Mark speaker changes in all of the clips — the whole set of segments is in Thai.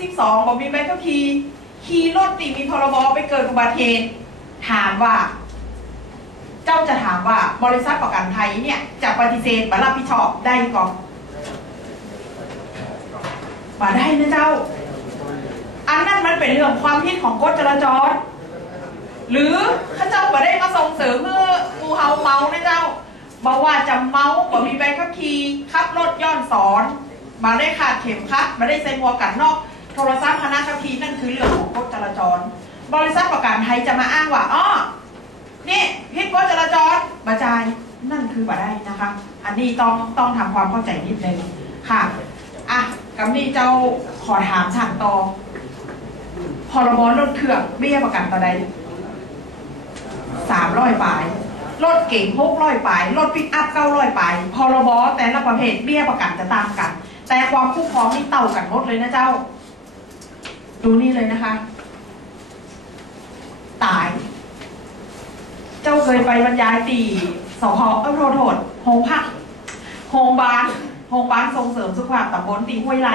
Speaker 1: สิบสองบอกมีใบขับขี่ขี่รถตีมีพรบไปเกิดอุบัติเหตุถามว่า เจ้าจะถามว่าบริษัทประกันภัยเนี่ย จะปฏิเสธมารับผิดชอบได้ก่อนมาได้นะเจ้า อันนั้นมันเป็นเรื่องความผิดของกฎจราจร หรือข้าเจ้าบ่ได้มาส่งเสริมเมื่องูเห่าเมานะเจ้าบอกว่าจะเมาบ่มีใบขับขี่ขับรถย้อนสอนมาได้ขาดเข็มขัดมาได้ใส่หมวกกันนอก โทรศัพท์คณะขับขี่นั่นคือเรื่องของกฎจราจร บริษัทประกันภัยจะมาอ้างว่าอ้อนี่ผิดกฎจราจรบาจายนั่นคือบ่ได้นะคะ อันนี้ต้องต้องทำความเข้าใจนิดนึงค่ะอะกับนี่เจ้าขอถามถามต่อพรบรถเครื่องเบี้ยประกันต่อใดสามร้อยปลายรถเก่งหกร้อยปลายรถปิกอัพเก้าร้อยปลายพรบแต่ละประเภทเบี้ยประกันจะต่างกัน แต่ความคุ้มครองนี่เต่ากันหมดเลยนะเจ้า ดูนี่เลยนะคะ ตาย เจ้าเคยไปบรรยายตีสพเออโทษโทษโฮงพักโฮงบานโฮงบานส่งเสริมสุขภาพตำบลตีห้วยไหล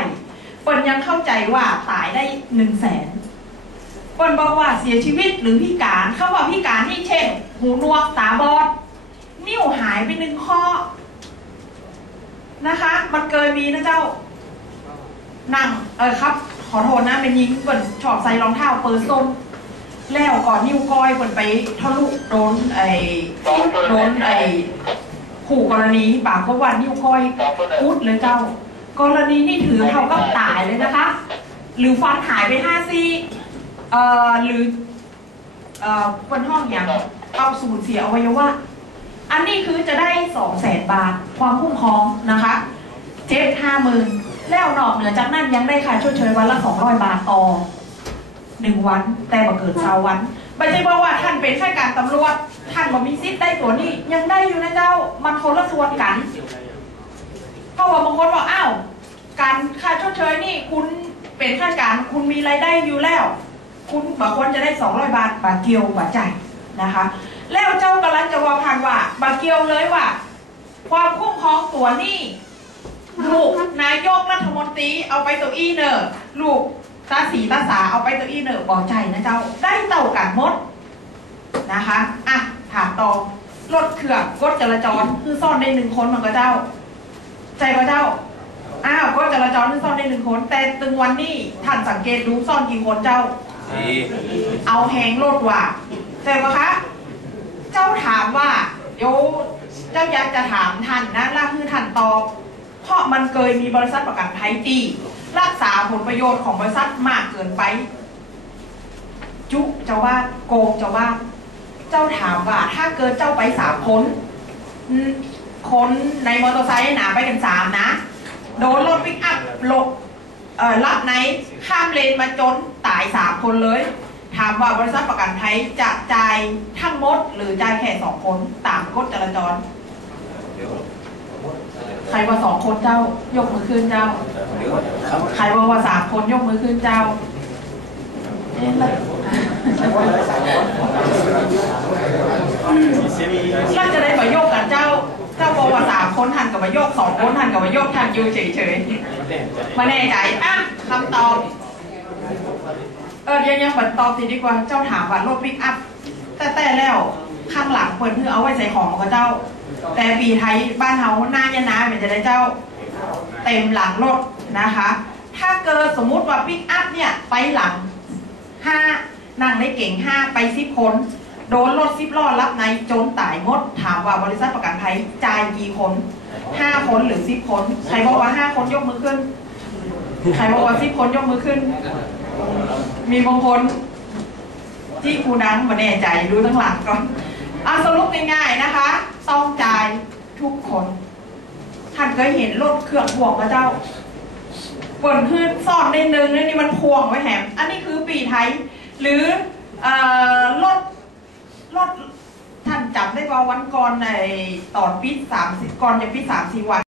Speaker 1: เปิ่นยังเข้าใจว่าตายได้หนึ่งแสนคนบอกว่าเสียชีวิตหรือพิการเขาว่าพิการที่เช่น หูนวกตาบอด นิ้วหายไปหนึ่งข้อนะคะ มันเกินมีนะเจ้านั่ง เออครับ ขอโทษนะเป็นยิงเปิดชอบใส่รองเท้าเปิดส้นแล้วก่อนนิ้วก้อยเปิดไปทะลุโดนไอ้โดนไอ้ขู่กรณีปากก็ว่านิ้วก้อยพุดเลยเจ้า กรณีนี่ถือเท่ากับตายเลยนะคะ หรือฟันหายไปห้าซี่เอ่อหรือเอ่อคนห้องอย่างเอาสูญเสียอวัยวะอันนี้คือจะได้สองแสนบาทความคุ้มครองนะคะ เจ็บห้าหมื่น แล้วนอกเหนือจากนั้นยังได้ค่าชดเชยวันละสองร้อยบาทต่อหนึ่งวัน แต่บ่เกินชาววันไม่ใช่บอกว่าท่านเป็นข้าราชการตำรวจ ท่านบ่มีสิทธิ์ได้ตัวนี้ยังได้อยู่นะเจ้า มันคนละส่วนกันเพราะว่าบางคนบอกอ้าวการค่าชดเชยนี่คุณเป็นข้าราชการคุณมีรายได้อยู่แล้ว คุณบางคนจะได้200บาทบาทเกียวบาทจ่ายนะคะ แล้วเจ้ากำลังจะว่าพันว่าบาทเกียวเลยว่า ความคุ้มครองตัวนี่ ลูกนายกรัฐมนตรีเอาไปตัวอีเนอร์ลูกตาสีตาสาเอาไปตัวอีเนอร์บอกใจนะเจ้า ได้เต่ากันหมดนะคะอะถามต่อรถเครื่องกฎจราจรคือซ่อนได้หนึ่งคนมันก็เจ้า ใจก็เจ้าอ้าวกฎจราจรคือซ่อนได้หนึ่งคน แต่ตึงวันนี้ท่านสังเกตดูซ่อนกี่คนเจ้า
Speaker 2: ดี
Speaker 1: เอาแหงรถว่าเจอปะคะ เจ้าถามว่าเดี๋ยวเจ้าอยากจะถามท่านนะล่าคือท่านตอบ เพราะมันเคยมีบริษัทประกันภัยตีรักษาผลประโยชน์ของบริษัทมากเกินไป จุเจ้าว่าโกงเจ้าว่าเจ้าถามว่า ถ้าเกิดเจ้าไปสามคนคนในมอเตอร์ไซค์หนาไปกันสามนะ โดนรถปิกอัพหลบเออรับในข้ามเลนมาจนตายสามคนเลย ถามว่าบริษัทประกันภัยจะจ่ายทั้งหมดหรือจ่ายแค่สองคนตามกฎจราจร ใครว่าสองคนเจ้ายกมือขึ้นเจ้า ใครว่าว่าสามคนยกมือขึ้นเจ้าเอ๊ะแล้วแล้วจะได้มาโยกกันเจ้า เจ้าบอกว่าสามคนหันกับมาโยกสองคนหันกับมาโยกทันอยู่เฉยๆมาแน่ใจอะคำตอบเออยังยังเหมือนตอบสิดีกว่าเจ้าถามว่ารถปิกอัพแต่แต่แล้วข้างหลังเปิดเพื่อเอาไว้ใส่ของของเจ้า แต่ปีไทยบ้านเฮาหน้ายะนาเหมือนจะได้เจ้าเต็มหลังรถนะคะ ถ้าเกิดสมมุติว่าปิกอัพเนี่ยไปหลังห้านั่งในเก่งห้าไปสิบคน โดนรถสิบล้อรับในจนตายหมดถามว่าบริษัทประกันภัยจ่ายกี่คนห้าคนหรือสิบคน ใครบอกว่าห้าคนยกมือขึ้น ใครบอกว่าสิบคนยกมือขึ้น มีบางคนที่ครูดังมาแน่ใจดูทั้งหลังก่อนเอาสรุปง่ายๆนะคะต้องจ่าย คนท่านเคยเห็นรถเครื่องพ่วงพระเจ้าเปิดขึ้นซ่อนในหนึ่งนี่มันพวงไว้แหม อันนี้คือปีไทย หรือเอ่อรถรถท่านจำได้ว่าวันก่อนในตอนปีสามสิบก่อนจะปีสามสี่วัน